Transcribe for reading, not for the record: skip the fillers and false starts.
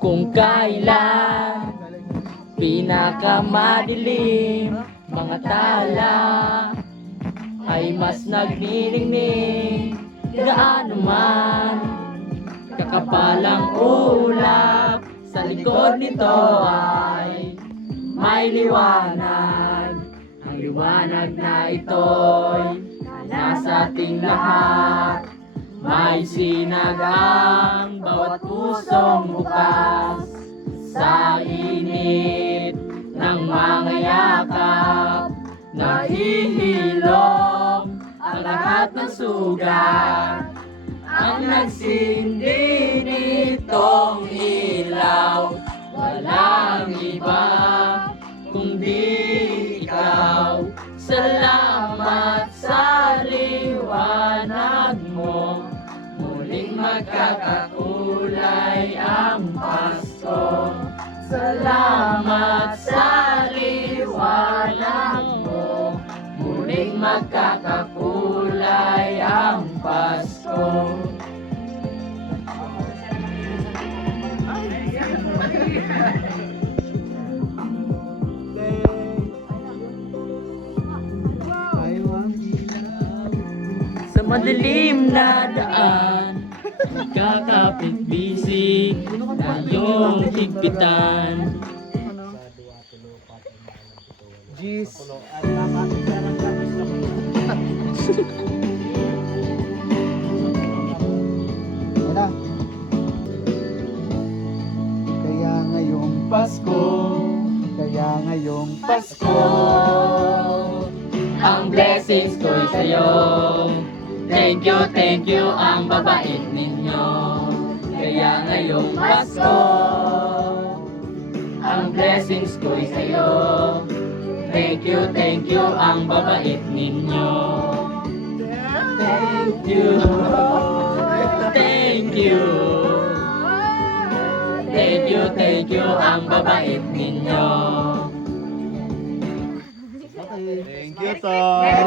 Kung kailan pinakamadilim mga tala ay mas nagniningning, gaano man kakapalang ulap, sa likod nito ay may liwanag. Ang liwanag na ito'y nasa ating lahat. May sinagang bawat pusong bukas sa init ng mga yakap. Nahihilom ang lahat ng sugat. Ang nagsindi nitong ilaw, walang iba kundi ikaw. Salamat sa liwanag mo, muling magkakakulay ang Pasko. Salamat sa liwanag mo, muling magkakakulay ang Pasko. Sa madilim na daan, magkakapit-bisig na iyong higpitan. Jeez. Wala. Kaya ngayong Pasko, Ang blessings ko'y sa'yo. Thank you ang babait ninyo. Kaya ngayong Pasko, ang blessings ko'y sa'yo. Thank you ang babait ninyo. Thank you. Thank you ang babait ninyo. thank you, Tom.